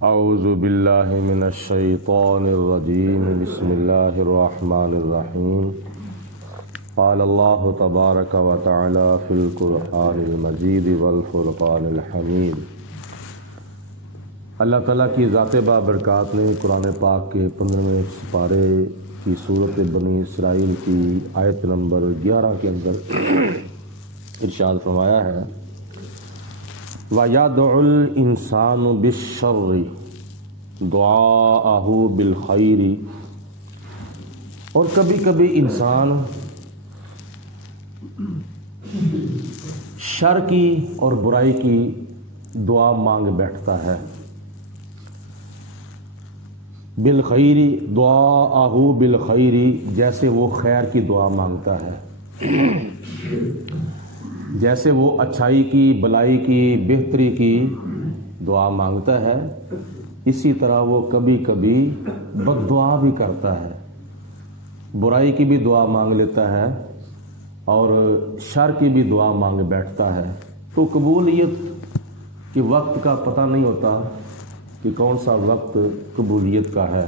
اعوذ باللہ من الشیطان الرجیم بسم اللہ الرحمن الرحیم قال اللہ تبارک و تعالی فی القرآن المجید والفرقان الحمید۔ اللہ تعالیٰ کی ذات بابرکات نے قرآن پاک کے 15ویں سپارے کی سورۃ بنی اسرائیل کی آیت نمبر 11 کے اندر ارشاد فرمایا ہے وَيَدْعُ الْإِنسَانُ بِالشَّرِّ دُعَاءَهُ بِالْخَيْرِ، اور کبھی کبھی انسان شر کی اور برائی کی دعا مانگ بیٹھتا ہے۔ بالخیر، دعاءہ بالخیر، جیسے وہ خیر کی دعا مانگتا ہے، جیسے وہ اچھائی کی، بلائی کی، بہتری کی دعا مانگتا ہے، اسی طرح وہ کبھی کبھی بد دعا بھی کرتا ہے، برائی کی بھی دعا مانگ لیتا ہے اور شر کی بھی دعا مانگ بیٹھتا ہے۔ تو قبولیت کے وقت کا پتہ نہیں ہوتا کہ کون سا وقت قبولیت کا ہے۔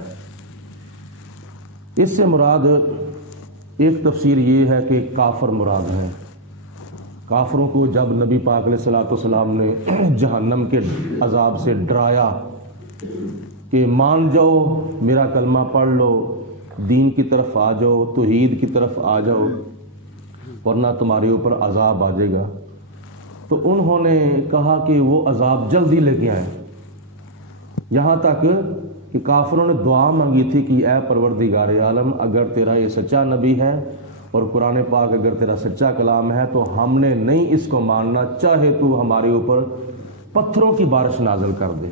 اس سے مراد ایک تفسیر یہ ہے کہ کافر مراد ہیں۔ کافروں کو جب نبی پاک علیہ الصلوۃ والسلام نے جہنم کے عذاب سے ڈرایا کہ مان جاؤ، میرا کلمہ پڑھ لو، دین کی طرف آ جاؤ، توحید کی طرف آ جاؤ، ورنہ تمہارے اوپر عذاب آ جائے گا، تو انہوں نے کہا کہ وہ عذاب جلدی لے کے آئیں، یہاں تک کہ کافروں نے دعا مانگی تھی کہ اے پروردگار عالم، اگر تیرا یہ سچا نبی ہے اور قرآن پاک اگر تیرا سچا کلام ہے تو ہم نے نہیں اس کو ماننا، چاہے تو ہمارے اوپر پتھروں کی بارش نازل کر دے۔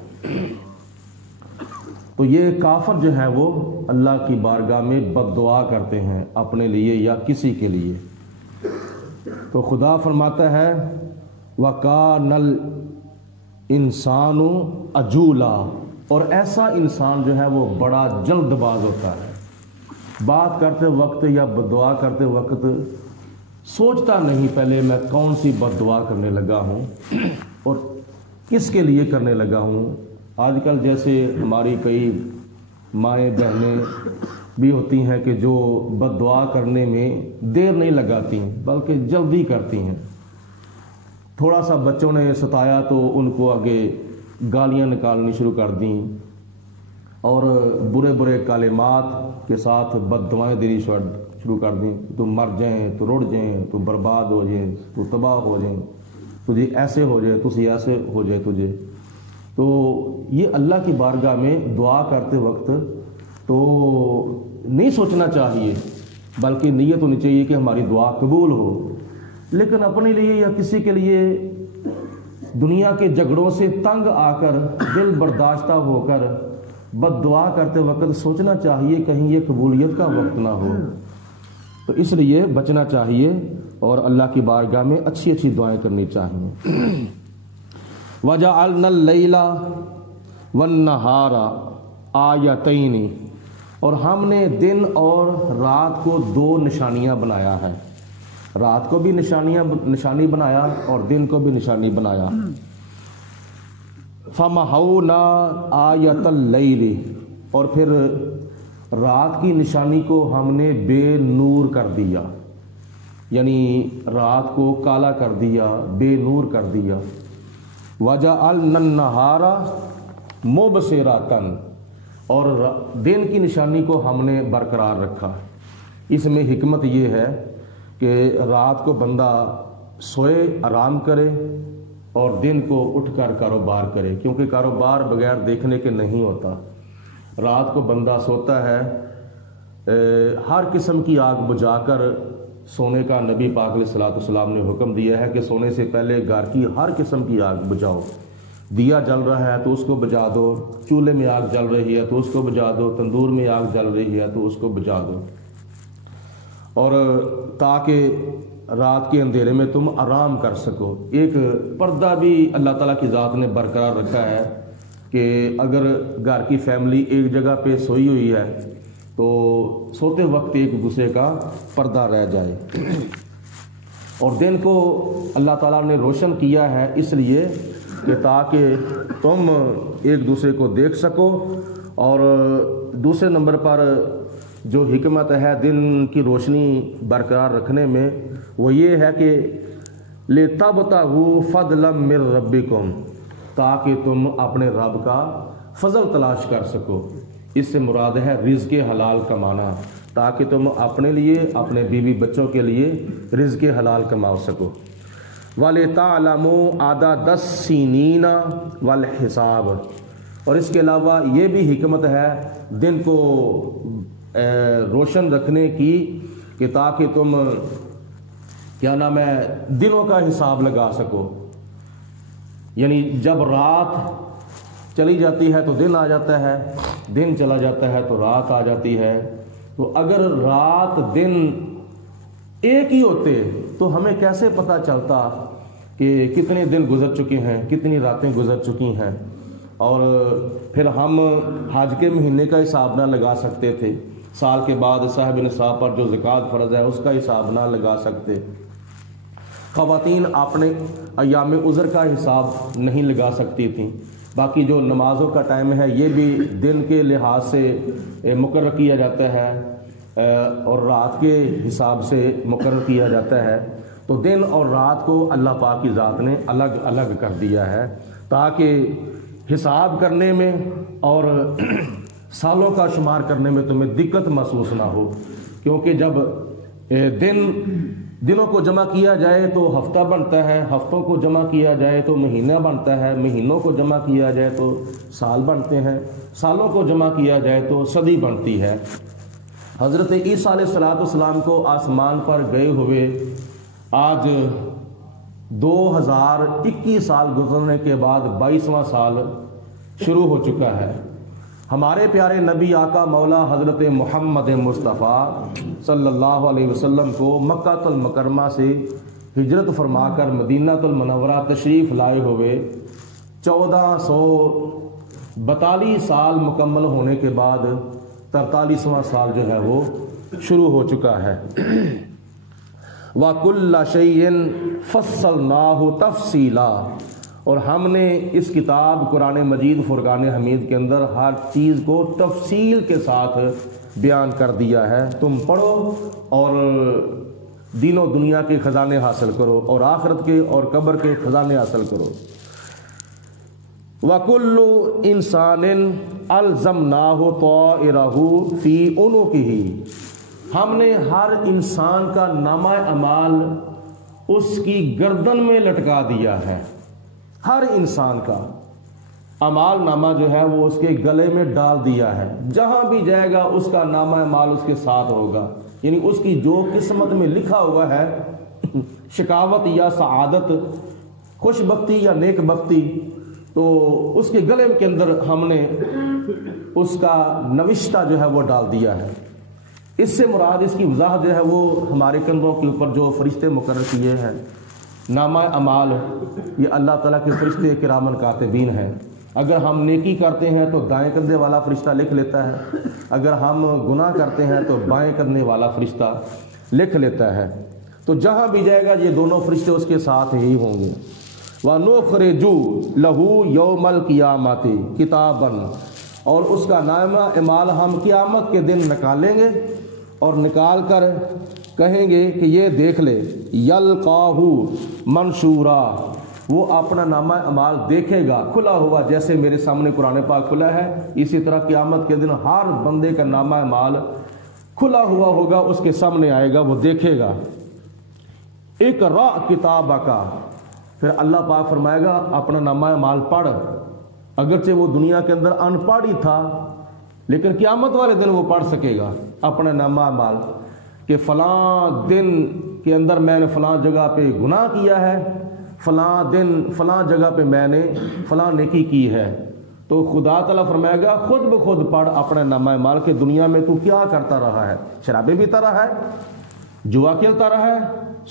تو یہ کافر جو ہے وہ اللہ کی بارگاہ میں بد دعا کرتے ہیں اپنے لیے یا کسی کے لیے۔ تو خدا فرماتا ہے وَكَانَ الْإِنسَانُ عَجُولًا، اور ایسا انسان جو ہے وہ بڑا جلد باز ہوتا ہے، بات کرتے وقت یا بد دعا کرتے وقت سوچتا نہیں پہلے میں کون سی بد دعا کرنے لگا ہوں اور کس کے لیے کرنے لگا ہوں۔ آج کل جیسے ہماری کئی مائیں بہنیں بھی ہوتی ہیں کہ جو بد دعا کرنے میں دیر نہیں لگاتی ہیں بلکہ جلدی کرتی ہیں۔ تھوڑا سا بچوں نے ستایا تو ان کو آگے گالیاں نکالنی شروع کر دیں اور برے برے کلمات کے ساتھ بد دعائیں دینی شروع کر دیں، تو مر جائیں، تو رڑ جائیں، تو برباد ہو جائیں، تو تباہ ہو جائیں، تجھے ایسے ہو جائے، تجھے ایسے ہو جائے تجھے۔ تو یہ اللہ کی بارگاہ میں دعا کرتے وقت تو نہیں سوچنا چاہیے، بلکہ نیت ہونی چاہیے کہ ہماری دعا قبول ہو۔ لیکن اپنے لیے یا کسی کے لیے دنیا کے جھگڑوں سے تنگ آ کر دل برداشتہ ہو کر بد دعا کرتے وقت سوچنا چاہیے کہیں یہ قبولیت کا وقت نہ ہو، تو اس لیے بچنا چاہیے اور اللہ کی بارگاہ میں اچھی اچھی دعائیں کرنی چاہیے۔ وَجَعَلْنَا اللَّيْلَ وَالنَّهَارَ آیَتَيْنِ، اور ہم نے دن اور رات کو دو نشانیاں بنایا ہے، رات کو بھی نشانی بنایا اور دن کو بھی نشانی بنایا۔ فَمَحَوْنَا آیَةَ اللَّيْلِ، اور پھر رات کی نشانی کو ہم نے بے نور کر دیا، یعنی رات کو کالا کر دیا، بے نور کر دیا۔ وَجَعَلْنَا النَّهَارَ مُبْصِرَةً، اور دن کی نشانی کو ہم نے برقرار رکھا۔ اس میں حکمت یہ ہے کہ رات کو بندہ سوئے آرام کرے اور دن کو اٹھ کر کاروبار کرے، کیونکہ کاروبار بغیر دیکھنے کے نہیں ہوتا۔ رات کو بندہ سوتا ہے، ہر قسم کی آگ بجھا کر سونے کا نبی پاک علیہ الصلوۃ والسلام نے حکم دیا ہے کہ سونے سے پہلے گھر کی ہر قسم کی آگ بجھاؤ، دیا جل رہا ہے تو اس کو بجھا دو، چولہے میں آگ جل رہی ہے تو اس کو بجھا دو، تندور میں آگ جل رہی ہے تو اس کو بجھا دو، اور تاکہ رات کے اندھیرے میں تم آرام کر سکو۔ ایک پردہ بھی اللہ تعالیٰ کی ذات نے برقرار رکھا ہے کہ اگر گھر کی فیملی ایک جگہ پہ سوئی ہوئی ہے تو سوتے وقت ایک دوسرے کا پردہ رہ جائے، اور دن کو اللہ تعالیٰ نے روشن کیا ہے اس لیے کہ تاکہ تم ایک دوسرے کو دیکھ سکو، اور دوسرے نمبر پر جو حکمت ہے دن کی روشنی برقرار رکھنے میں وہ یہ ہے کہ لِتَبْتَغُوا فَضْلًا مِّن رَبِّكُمْ، تاکہ تم اپنے رب کا فضل تلاش کر سکو۔ اس سے مراد ہے رزق حلال کمانا، تاکہ تم اپنے لیے، اپنے بیوی بچوں کے لیے رزق حلال کما سکو۔ وَلِتَعْلَمُوا عَدَدَ السِّنِينَ وَالْحِسَابَ، اور اس کے علاوہ یہ بھی حکمت ہے دن کو روشن رکھنے کی کہ تاکہ تم کیا نام ہے دنوں کا حساب لگا سکو، یعنی جب رات چلی جاتی ہے تو دن آ جاتا ہے، دن چلا جاتا ہے تو رات آ جاتی ہے۔ تو اگر رات دن ایک ہی ہوتے تو ہمیں کیسے پتہ چلتا کہ کتنے دن گزر چکے ہیں، کتنی راتیں گزر چکی ہیں، اور پھر ہم حج کے مہینے کا حساب نہ لگا سکتے تھے، سال کے بعد صاحب نصاب پر جو زکوٰۃ فرض ہے اس کا حساب نہ لگا سکتے، خواتین اپنے ایام عذر کا حساب نہیں لگا سکتی تھیں، باقی جو نمازوں کا ٹائم ہے یہ بھی دن کے لحاظ سے مقرر کیا جاتا ہے اور رات کے حساب سے مقرر کیا جاتا ہے۔ تو دن اور رات کو اللہ پاک کی ذات نے الگ الگ کر دیا ہے تاکہ حساب کرنے میں اور سالوں کا شمار کرنے میں تمہیں دقت محسوس نہ ہو، کیونکہ جب دنوں کو جمع کیا جائے تو ہفتہ بنتا ہے، ہفتوں کو جمع کیا جائے تو مہینہ بنتا ہے، مہینوں کو جمع کیا جائے تو سال بنتے ہیں، سالوں کو جمع کیا جائے تو صدی بنتی ہے۔ حضرت عیسیٰ علیہ السلام کو آسمان پر گئے ہوئے آج 2021 سال گزرنے کے بعد 22واں سال شروع ہو چکا ہے۔ ہمارے پیارے نبی آقا مولا حضرت محمد مصطفیٰ صلی اللہ علیہ وسلم کو مکہ المکرمہ سے ہجرت فرما کر مدینہ المنورہ تشریف لائے ہوئے 1442 سال مکمل ہونے کے بعد 43واں سال جو ہے وہ شروع ہو چکا ہے۔ وَكُلَّ شَيْءٍ فَصَّلْنَاهُ تَفْصِيلًا، اور ہم نے اس کتاب قرآن مجید فرقان حمید کے اندر ہر چیز کو تفصیل کے ساتھ بیان کر دیا ہے۔ تم پڑھو اور دین و دنیا کے خزانے حاصل کرو اور آخرت کے اور قبر کے خزانے حاصل کرو۔ وَكُلُّ إِنسَانٍ أَلْزَمْنَاهُ طَائِرَهُ فِي عُنُقِهِ، ہم نے ہر انسان کا نامہ اعمال اس کی گردن میں لٹکا دیا ہے۔ ہر انسان کا اعمال نامہ جو ہے وہ اس کے گلے میں ڈال دیا ہے، جہاں بھی جائے گا اس کا نامہ اعمال اس کے ساتھ ہوگا، یعنی اس کی جو قسمت میں لکھا ہوا ہے، شقاوت یا سعادت، خوش بختی یا نیک بختی، تو اس کے گلے کے اندر ہم نے اس کا نوشتہ جو ہے وہ ڈال دیا ہے۔ اس سے مراد اس کی وضاحت جو ہے وہ ہمارے کندھوں کے اوپر جو فرشتے مقرر کیے ہیں، نامہ اعمال، یہ اللہ تعالیٰ کے فرشتے کرامن کاتبین ہیں۔ اگر ہم نیکی کرتے ہیں تو دائیں کندھے والا فرشتہ لکھ لیتا ہے، اگر ہم گناہ کرتے ہیں تو بائیں کندھے والا فرشتہ لکھ لیتا ہے۔ تو جہاں بھی جائے گا یہ دونوں فرشتے اس کے ساتھ ہی ہوں گے۔ وَنُخْرِجُ لَهُ يَوْمَ الْقِيَامَةِ كِتَابًا، اور اس کا نامہ اعمال ہم قیامت کے دن نکالیں گے اور نکال کر کہیں گے کہ یہ دیکھ لے، یلقاہ منشورا، وہ اپنا نامہ اعمال دیکھے گا کھلا ہوا، جیسے میرے سامنے قرآن پاک کھلا ہے، اسی طرح قیامت کے دن ہر بندے کا نامہ اعمال کھلا ہوا ہوگا، اس کے سامنے آئے گا، وہ دیکھے گا۔ اقرأ کتابک، پھر اللہ پاک فرمائے گا اپنا نامہ اعمال پڑھ۔ اگرچہ وہ دنیا کے اندر ان پڑھ ہی تھا، لیکن قیامت والے دن وہ پڑھ سکے گا اپنا نامہ اعمال کہ فلاں دن کے اندر میں نے فلاں جگہ پہ گناہ کیا ہے، فلاں دن فلاں جگہ پہ میں نے فلاں نیکی کی ہے۔ تو خدا تعالیٰ فرمائے گا خود بخود پڑھ اپنا نامہ اعمال کہ دنیا میں تو کیا کرتا رہا ہے، شرابیں پیتا رہا ہے، جوا کھیلتا رہا ہے،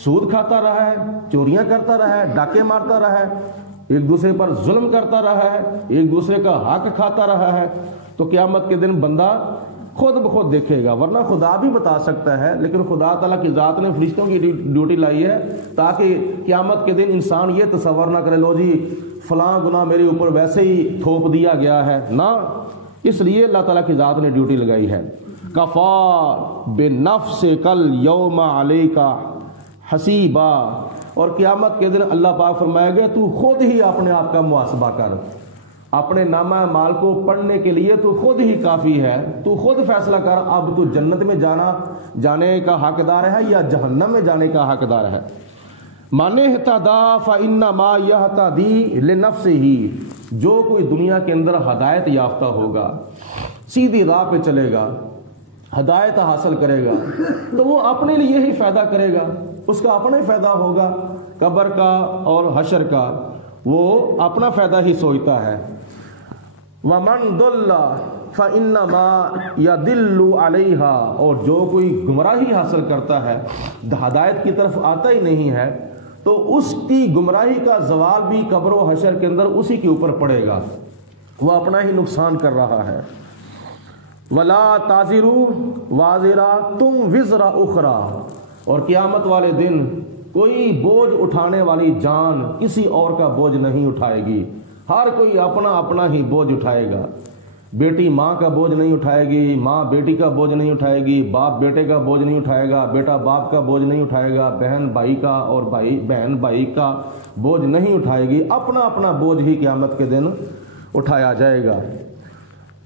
سود کھاتا رہا ہے، چوریاں کرتا رہا ہے، ڈاکے مارتا رہا ہے، ایک دوسرے پر ظلم کرتا رہا ہے، ایک دوسرے کا حق کھاتا رہا ہے۔ تو قیامت کے دن بندہ خود بخود دیکھے گا، ورنہ خدا بھی بتا سکتا ہے، لیکن خدا تعالیٰ کی ذات نے فرشتوں کی ڈیوٹی لائی ہے تاکہ قیامت کے دن انسان یہ تصور نہ کرے لو جی فلاں گناہ میرے اوپر ویسے ہی تھوپ دیا گیا ہے، نہ، اس لیے اللہ تعالیٰ کی ذات نے ڈیوٹی لگائی ہے۔ کفا بنفسک الیوم علیک حسیبا، اور قیامت کے دن اللہ پاک فرمائے گا تو خود ہی اپنے آپ کا محاسبہ کر، اپنے نامہ اعمال کو پڑھنے کے لیے تو خود ہی کافی ہے، تو خود فیصلہ کر اب تو جنت میں جانے کا حقدار ہے یا جہنم میں جانے کا حقدار ہے۔ من اہتدی فانما یہتدی لنفسہ، جو کوئی دنیا کے اندر ہدایت یافتہ ہوگا، سیدھی راہ پہ چلے گا، ہدایت حاصل کرے گا، تو وہ اپنے لیے ہی فائدہ کرے گا، اس کا اپنا ہی فائدہ ہوگا، قبر کا اور حشر کا وہ اپنا فائدہ ہی سوچتا ہے۔ وَمَن ضَلَّ فَإِنَّمَا يَضِلُّ عَلَيْهَا، اور جو کوئی گمراہی حاصل کرتا ہے، ہدایت کی طرف آتا ہی نہیں ہے، تو اس کی گمراہی کا زوال بھی قبر و حشر کے اندر اسی کے اوپر پڑے گا، وہ اپنا ہی نقصان کر رہا ہے۔ وَلَا تَزِرُ وَازِرَةٌ وِزْرَ أُخْرَى، اور قیامت والے دن کوئی بوجھ اٹھانے والی جان کسی اور کا بوجھ نہیں اٹھائے گی، ہر کوئی اپنا اپنا ہی بوجھ اٹھائے گا۔ بیٹی ماں کا بوجھ نہیں اٹھائے گی، ماں بیٹی کا بوجھ نہیں اٹھائے گی، باپ بیٹے کا بوجھ نہیں اٹھائے گا، بیٹا باپ کا بوجھ نہیں اٹھائے گا، بہن بھائی کا اور بہن بھائی کا بوجھ نہیں اٹھائے گی، اپنا اپنا بوجھ ہی قیامت کے دن اٹھایا جائے گا۔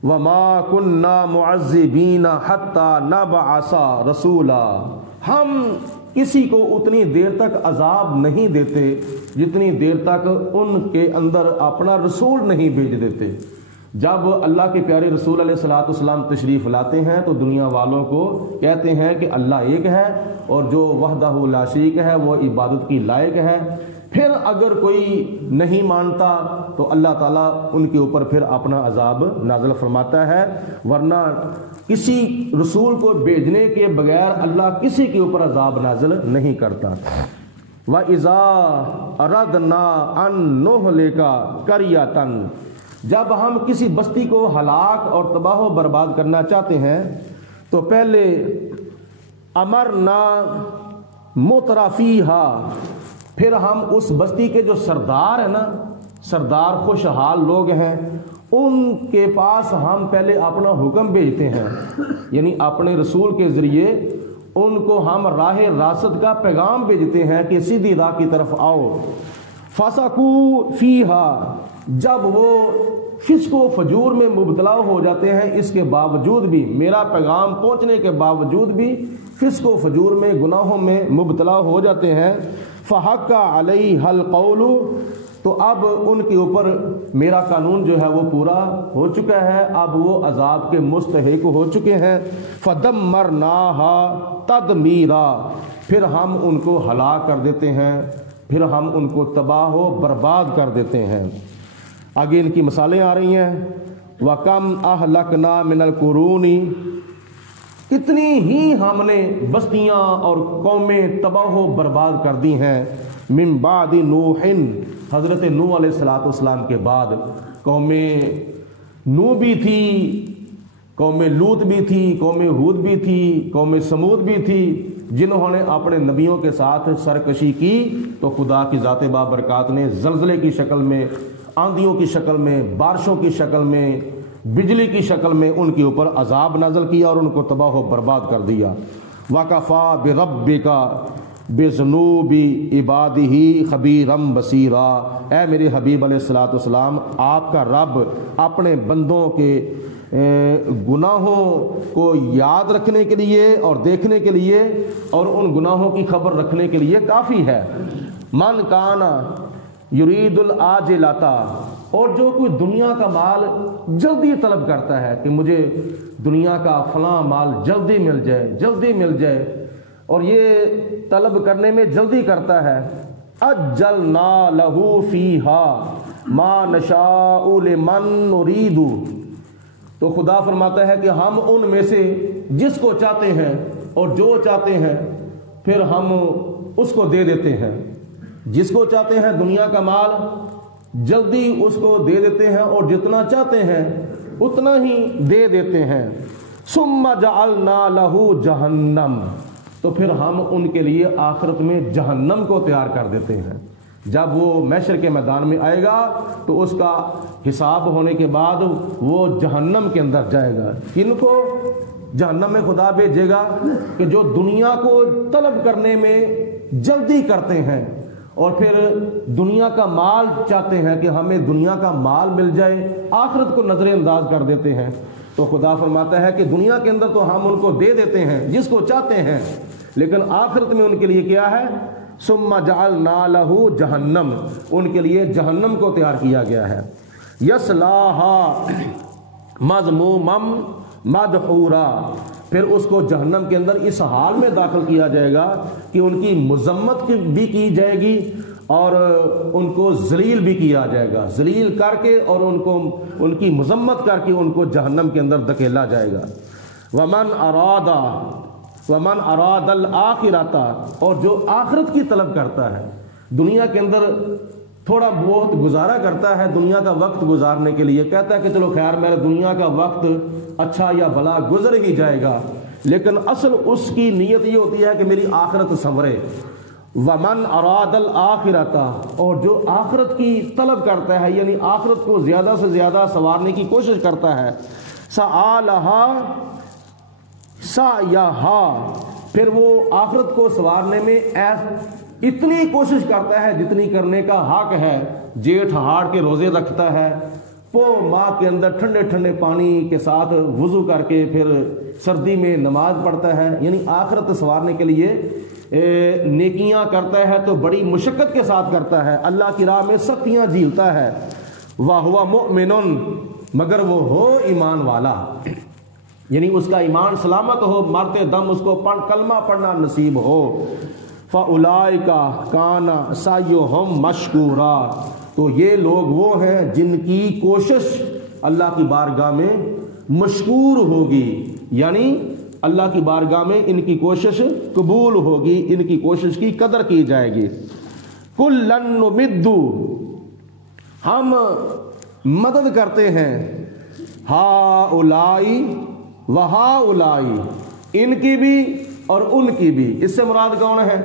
وَمَا كُنَّا مُعَذِّبِينَ حَتَّى نَبْعَثَ رَسُولًا، ہم کسی کو اتنی دیر تک عذاب نہیں دیتے جتنی دیر تک ان کے اندر اپنا رسول نہیں بھیج دیتے۔ جب اللہ کے پیارے رسول علیہ الصلوۃ والسلام تشریف لاتے ہیں تو دنیا والوں کو کہتے ہیں کہ اللہ ایک ہے اور جو وحدہ لا شریک ہے وہ عبادت کی لائق ہے۔ پھر اگر کوئی نہیں مانتا تو اللہ تعالیٰ ان کے اوپر پھر اپنا عذاب نازل فرماتا ہے، ورنہ کسی رسول کو بھیجنے کے بغیر اللہ کسی کے اوپر عذاب نازل نہیں کرتا۔ وَإِذَا أَرَدْنَا أَن نُهْلِكَ قَرْيَةً، جب ہم کسی بستی کو ہلاک اور تباہ و برباد کرنا چاہتے ہیں تو پہلے امرنا مترفیہا، پھر ہم اس بستی کے جو سردار ہیں نا، سردار خوشحال لوگ ہیں، ان کے پاس ہم پہلے اپنا حکم بھیجتے ہیں، یعنی اپنے رسول کے ذریعے ان کو ہم راہ راست کا پیغام بھیجتے ہیں کہ سیدھی راہ کی طرف آؤ۔ فَسَقُوا فِيهَا، جب وہ فسق و فجور میں مبتلا ہو جاتے ہیں، اس کے باوجود بھی میرا پیغام پہنچنے کے باوجود بھی فسق و فجور میں گناہوں میں مبتلا ہو جاتے ہیں، فَحَقَّ عَلَيْهَا الْقَوْلُ، تو اب ان کے اوپر میرا قانون جو ہے وہ پورا ہو چکا ہے، اب وہ عذاب کے مستحق ہو چکے ہیں۔ فَدَمَّرْنَاهَا تَدْمِيرًا، پھر ہم ان کو ہلاک کر دیتے ہیں، پھر ہم ان کو تباہ و برباد کر دیتے ہیں۔ آگے ان کی مثالیں آ رہی ہیں۔ وَكَمْ أَهْلَكْنَا مِنَ الْقُرُونِ، کتنی ہی ہم نے بستیاں اور قومیں تباہ و برباد کر دی ہیں، من بعد نوح، حضرت نوح علیہ الصلوۃ والسلام کے بعد قوم نوح بھی تھی، قوم لوط بھی تھی، قوم ہود بھی تھی، قوم سمود بھی تھی، جنہوں نے اپنے نبیوں کے ساتھ سرکشی کی تو خدا کی ذات بابرکات نے زلزلے کی شکل میں، آندھیوں کی شکل میں، بارشوں کی شکل میں، بجلی کی شکل میں ان کے اوپر عذاب نازل کیا اور ان کو تباہ و برباد کر دیا۔ وَكَفَى بِرَبِّكَ بِذُنُوبِ عِبَادِهِ خَبِيرًا بَصِيرًا، اے میرے حبیب علیہ الصلوۃ والسلام، آپ کا رب اپنے بندوں کے گناہوں کو یاد رکھنے کے لیے اور دیکھنے کے لیے اور ان گناہوں کی خبر رکھنے کے لیے کافی ہے۔ من کان یرید العاجلۃ، اور جو کوئی دنیا کا مال جلدی طلب کرتا ہے کہ مجھے دنیا کا فلاں مال جلدی مل جائے، جلدی مل جائے، اور یہ طلب کرنے میں جلدی کرتا ہے، اجلنا لہ فیہا ما نشاء لمن نرید، تو خدا فرماتا ہے کہ ہم ان میں سے جس کو چاہتے ہیں اور جو چاہتے ہیں پھر ہم اس کو دے دیتے ہیں۔ جس کو چاہتے ہیں دنیا کا مال جلدی اس کو دے دیتے ہیں اور جتنا چاہتے ہیں اتنا ہی دے دیتے ہیں۔ ثم جعلنا لہ جہنم، تو پھر ہم ان کے لیے آخرت میں جہنم کو تیار کر دیتے ہیں۔ جب وہ محشر کے میدان میں آئے گا تو اس کا حساب ہونے کے بعد وہ جہنم کے اندر جائے گا۔ ان کو جہنم میں خدا بھیجے گا کہ جو دنیا کو طلب کرنے میں جلدی کرتے ہیں اور پھر دنیا کا مال چاہتے ہیں کہ ہمیں دنیا کا مال مل جائے، آخرت کو نظر انداز کر دیتے ہیں۔ تو خدا فرماتا ہے کہ دنیا کے اندر تو ہم ان کو دے دیتے ہیں جس کو چاہتے ہیں، لیکن آخرت میں ان کے لیے کیا ہے؟ ثم جعلنا له جہنم، ان کے لیے جہنم کو تیار کیا گیا ہے۔ یصلاها مذموما مدحورا، پھر اس کو جہنم کے اندر اس حال میں داخل کیا جائے گا کہ ان کی مذمت بھی کی جائے گی اور ان کو ذلیل بھی کیا جائے گا، ذلیل کر کے اور ان کی مذمت کر کے ان کو جہنم کے اندر دھکیلا جائے گا۔ ومن اراد الآخرۃ، اور جو آخرت کی طلب کرتا ہے، دنیا کے اندر تھوڑا بہت گزارا کرتا ہے دنیا کا وقت گزارنے کے لیے، کہتا ہے کہ چلو خیر میرا دنیا کا وقت اچھا یا بھلا گزر ہی جائے گا، لیکن اصل اس کی نیت یہ ہوتی ہے کہ میری آخرت سنورے۔ ومن اراد الآخرۃ، اور جو آخرت کی طلب کرتا ہے یعنی آخرت کو زیادہ سے زیادہ سنوارنے کی کوشش کرتا ہے، سعالہا سعیہا، پھر وہ آخرت کو سنوارنے میں اتنی کوشش کرتا ہے جتنی کرنے کا حق ہے، جیٹھ ہاڑ کے روزے رکھتا ہے، پو ماہ کے اندر ٹھنڈے ٹھنڈے پانی کے ساتھ وضو کر کے پھر سردی میں نماز پڑھتا ہے، یعنی آخرت سنوارنے کے لیے نیکیاں کرتا ہے تو بڑی مشقت کے ساتھ کرتا ہے، اللہ کی راہ میں سختیاں جھیلتا ہے۔ وَهُوَ مُؤْمِنٌ، مگر وہ ہو ایمان والا، یعنی اس کا ایمان سلامت ہو، مرتے دم اس کو کلمہ پڑھنا نصیب ہو۔ فَأُولَئِكَ كَانَ سَعْيُهُمْ مَشْكُورًا، تو یہ لوگ وہ ہیں جن کی کوشش اللہ کی بارگاہ میں مشکور ہوگی، یعنی اللہ کی بارگاہ میں ان کی کوشش قبول ہوگی، ان کی کوشش کی قدر کی جائے گی۔ كُلًّا نُمِدُّ، ہم مدد کرتے ہیں، ہَؤُلَاءِ وَہَؤُلَاءِ، ان کی بھی اور ان کی بھی۔ اس سے مراد کون ہے؟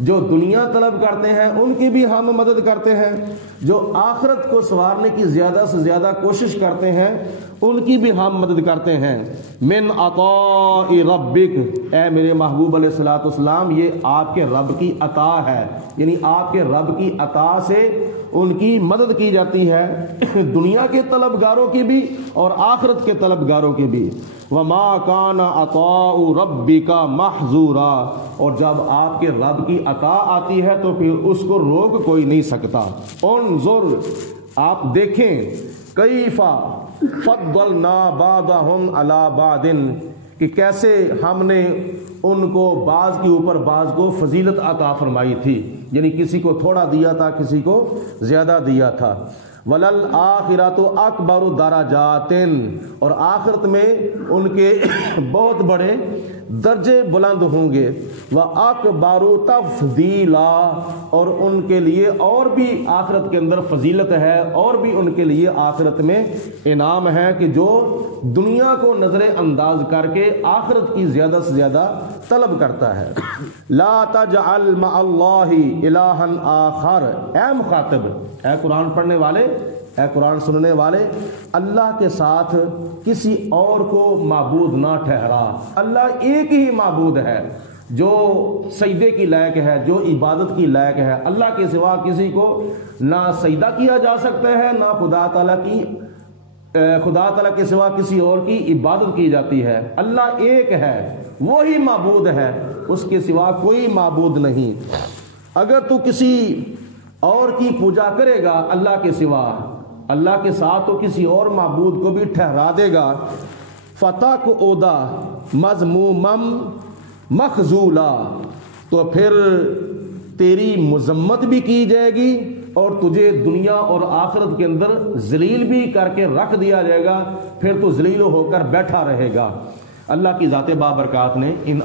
جو دنیا طلب کرتے ہیں ان کی بھی ہم مدد کرتے ہیں، جو آخرت کو سنوارنے کی زیادہ سے زیادہ کوشش کرتے ہیں ان کی بھی ہم مدد کرتے ہیں۔ من عطاء ربک، اے میرے محبوب علیہ الصلوۃ والسلام، یہ آپ کے رب کی عطا ہے، یعنی آپ کے رب کی عطا سے ان کی مدد کی جاتی ہے، دنیا کے طلبگاروں کی بھی اور آخرت کے طلبگاروں کی بھی۔ وما کان عطاء ربک محظورا، اور جب آپ کے رب کی عطا آتی ہے تو پھر اس کو روک کوئی نہیں سکتا۔ انظر، آپ دیکھیں، کیف فضلنا بعضهم علی بعض، کہ کیسے ہم نے ان کو بعض کے اوپر بعض کو فضیلت عطا فرمائی تھی، یعنی کسی کو تھوڑا دیا تھا کسی کو زیادہ دیا تھا۔ وَلَلْآخِرَةُ أَكْبَرُ دَرَجَاتٍ، اور آخرت میں ان کے بہت بڑے درجے بلند ہوں گے۔ وَأَكْبَرُ تَفْضِيلًا، اور ان کے لیے اور بھی آخرت کے اندر فضیلت ہے، اور بھی ان کے لیے آخرت میں انعام ہے کہ جو دنیا کو نظر انداز کر کے آخرت کی زیادہ سے زیادہ طلب کرتا ہے۔ لا تجعل مع اللہ الہا آخر، اے مخاطب، اے قرآن پڑھنے والے، اے قرآن سننے والے، اللہ کے ساتھ کسی اور کو معبود نہ ٹھہرا۔ اللہ ایک ہی معبود ہے جو سجدے کی لائق ہے، جو عبادت کی لائق ہے، اللہ کے سوا کسی کو نہ سجدہ کیا جا سکتا ہے، نہ خدا تعالیٰ کے سوا کسی اور کی عبادت کی جاتی ہے۔ اللہ ایک ہے، وہی معبود ہے، اس کے سوا کوئی معبود نہیں۔ اگر تو کسی اور کی پوجا کرے گا اللہ کے سوا، اللہ کے ساتھ تو کسی اور معبود کو بھی ٹھہرا دے گا، فَتَقْعُدَ مَذْمُومًا مَخْذُولًا، تو پھر تیری مذمت بھی کی جائے گی اور تجھے دنیا اور آخرت کے اندر ذلیل بھی کر کے رکھ دیا جائے گا، پھر تو ذلیل ہو کر بیٹھا رہے گا۔ اللہ کی ذات بابرکات نے ان